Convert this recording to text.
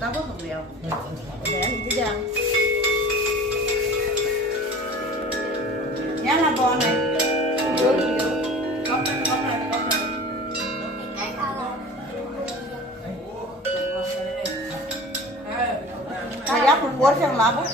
ta bớt không đều. Để thì chứ dần. Nhá làm bò này. Cốc này, cốc này, cốc này. Mày dắt mình buốt xem lá bút.